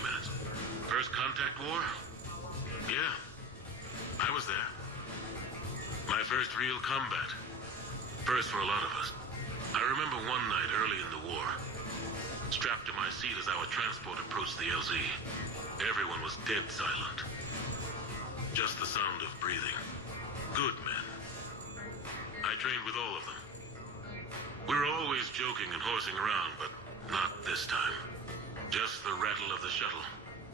few minutes. First contact war? Yeah, I was there. My first real combat. First for a lot of us. I remember one night early in the war, strapped to my seat as our transport approached the LZ. Everyone was dead silent. Just the sound of breathing. Good men. I trained with all of them. We were always joking and horsing around, but not this time. Just the rattle of the shuttle.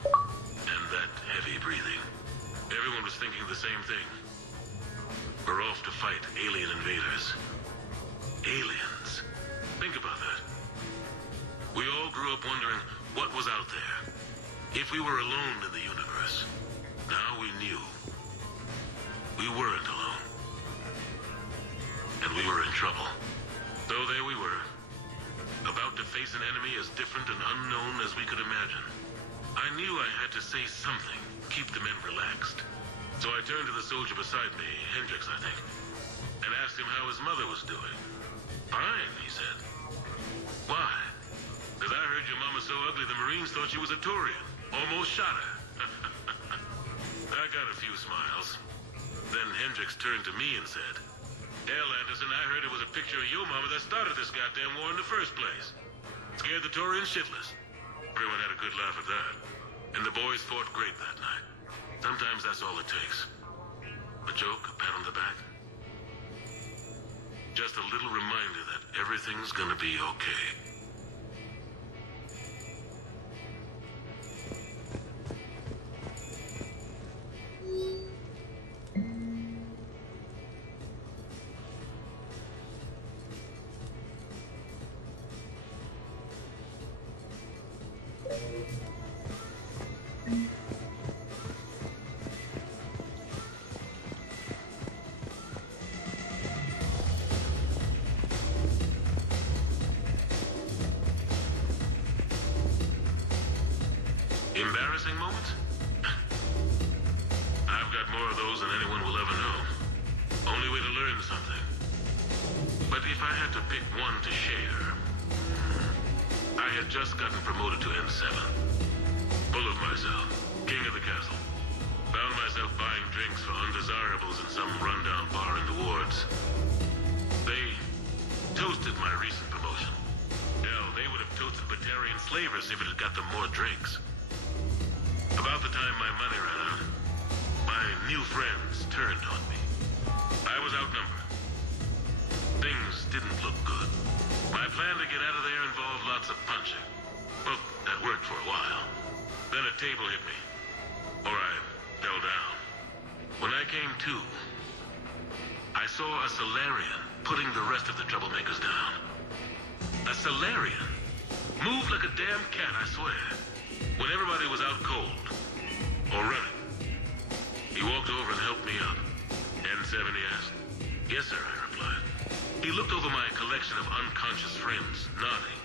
And that heavy breathing. Everyone was thinking the same thing. We're off to fight alien invaders. Aliens. Think about that. We all grew up wondering what was out there. If we were alone in the universe. Now we knew. We weren't alone. And we were in trouble. So there we were, about to face an enemy as different and unknown as we could imagine. I knew I had to say something, keep the men relaxed. So I turned to the soldier beside me, Hendricks, I think, and asked him how his mother was doing. Fine, he said. Why? Because I heard your mama so ugly the Marines thought she was a Turian. Almost shot her. I got a few smiles. Then Hendricks turned to me and said, "Hell, Anderson, I heard it was a picture of your mama that started this goddamn war in the first place. Scared the Taurians shitless." Everyone had a good laugh at that. And the boys fought great that night. Sometimes that's all it takes. A joke, a pat on the back. Just a little reminder that everything's gonna be okay. Embarrassing moments? I've got more of those than anyone will ever know. Only way to learn something. But if I had to pick one to share, I had just gotten promoted to N7. Full of myself, king of the castle. Found myself buying drinks for undesirables in some rundown bar in the wards. They toasted my recent promotion. Hell, they would have toasted Batarian slavers if it had got them more drinks. About the time my money ran out, my new friends turned on me. I was outnumbered. Things didn't look good. My plan to get out of there involved lots of punching. Well, that worked for a while. Then a table hit me. Or I fell down. When I came to, I saw a Solarian putting the rest of the troublemakers down. A Solarian? Moved like a damn cat, I swear. When everybody was out cold, or running, he walked over and helped me up. N7, he asked. "Yes, sir," I replied. He looked over my collection of unconscious friends, nodding.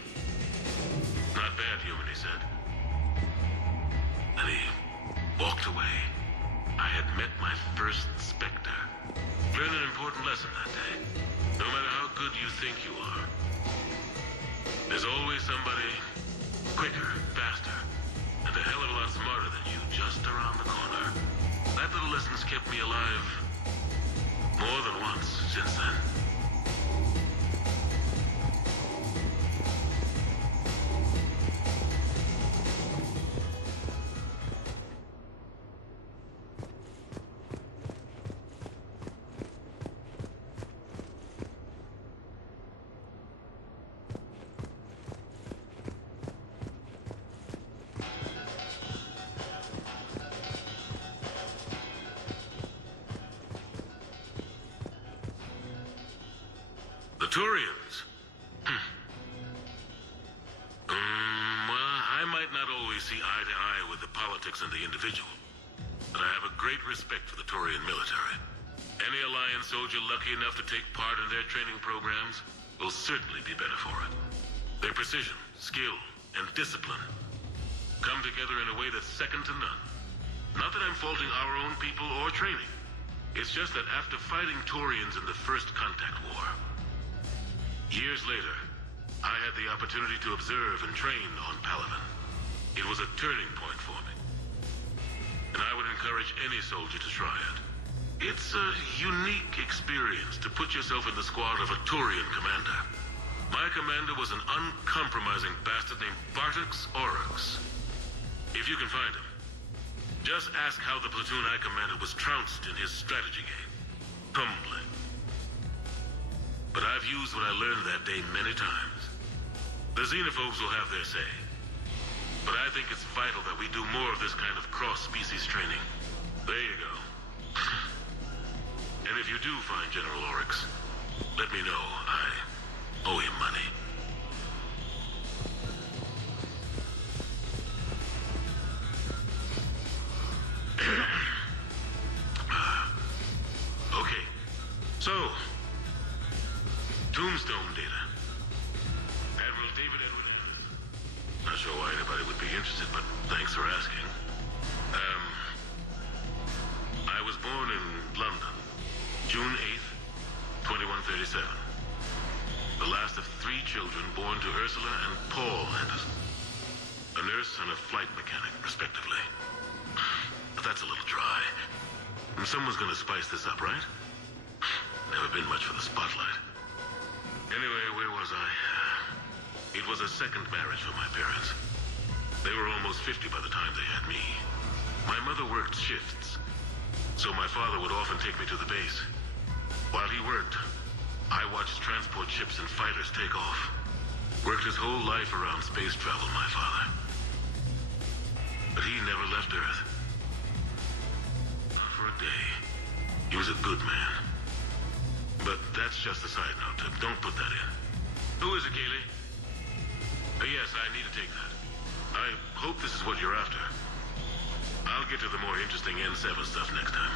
"Not bad, human," he said. And he walked away. I had met my first Spectre. Learned an important lesson that day. No matter how good you think you are, there's always somebody quicker, faster, and a hell of a lot smarter than you just around the corner. That little lesson's kept me alive more than once since then. Turians? Well, I might not always see eye to eye with the politics and the individual, but I have a great respect for the Turian military. Any Alliance soldier lucky enough to take part in their training programs will certainly be better for it. Their precision, skill, and discipline come together in a way that's second to none. Not that I'm faulting our own people or training. It's just that after fighting Turians in the First Contact War, years later, I had the opportunity to observe and train on Palaven. It was a turning point for me. And I would encourage any soldier to try it. It's a unique experience to put yourself in the squad of a Turian commander. My commander was an uncompromising bastard named Bartux Oryx. If you can find him, just ask how the platoon I commanded was trounced in his strategy game. Humbling. But I've used what I learned that day many times. The xenophobes will have their say. But I think it's vital that we do more of this kind of cross-species training. There you go. And if you do find General Oryx, let me know. I owe him money. Okay. So, Tombstone data. Admiral David Edward. Not sure why anybody would be interested, but thanks for asking. I was born in London, June 8th, 2137. The last of 3 children born to Ursula and Paul Anderson. A nurse and a flight mechanic, respectively. But that's a little dry. And someone's gonna spice this up, right? Never been much for the spotlight. Anyway, where was I? It was a second marriage for my parents. They were almost 50 by the time they had me. My mother worked shifts, so my father would often take me to the base. While he worked, I watched transport ships and fighters take off. Worked his whole life around space travel, my father. But he never left Earth. Not for a day. He was a good man. But that's just a side note. Don't put that in. Who is it, Kaylee? Yes, I need to take that. I hope this is what you're after. I'll get to the more interesting N7 stuff next time.